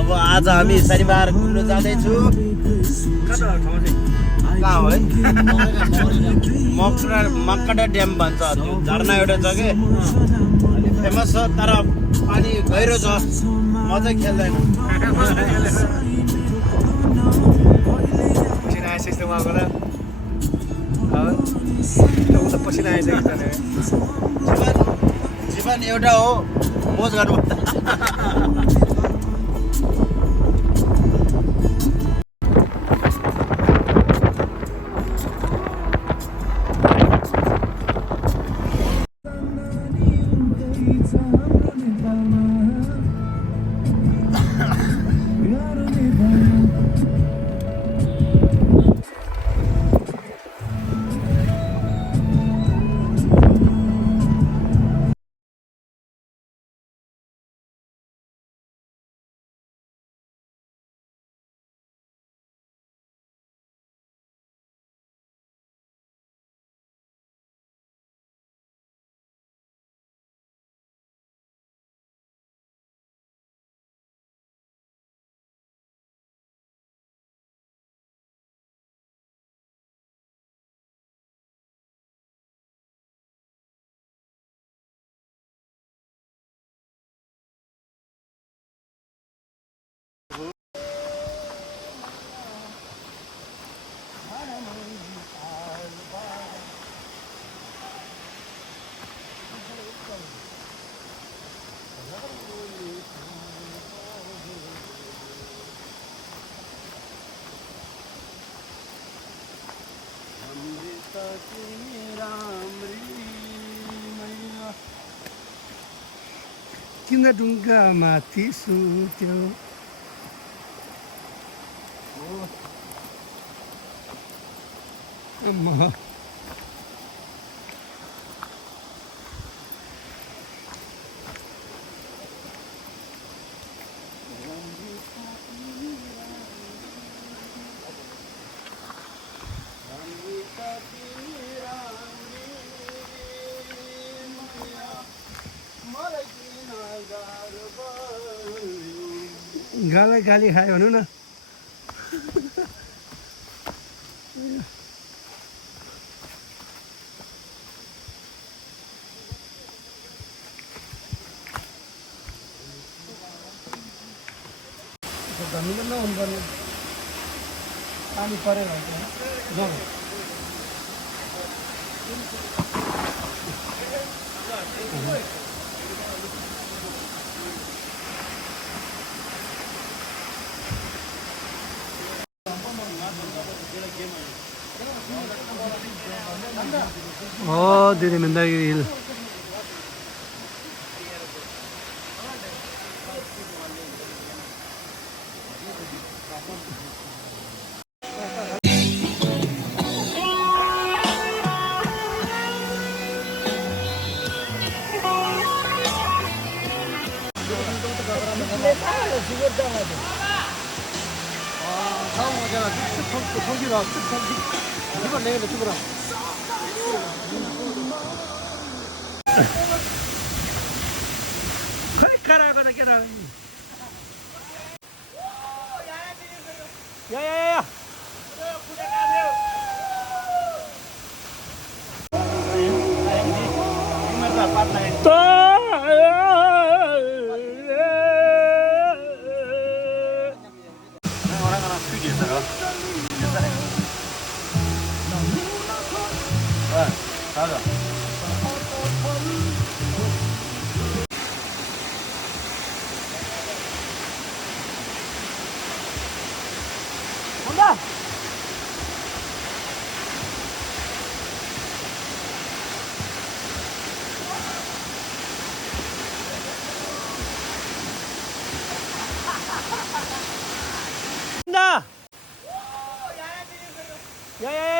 अब आज हामी शनिबार घुम्न जाँदैछु। कहाँ हो है? मकडा ड्याम भन्छ त्यो झरना एउटा छ कि अलि फेमस छ, तर पानी गहिरो छ, मजै खेल्दैन। जीवन एउटा हो, मोज गर्नु। किन ढुङ्गा माथि सुत्यो अम्मा। गालाई गाली खायो भनौँ न। धनी त नहुनु पर्ने, पानी परेर जाउँ। Oh, diri Mendagiri Hill. Yeah. Yeah.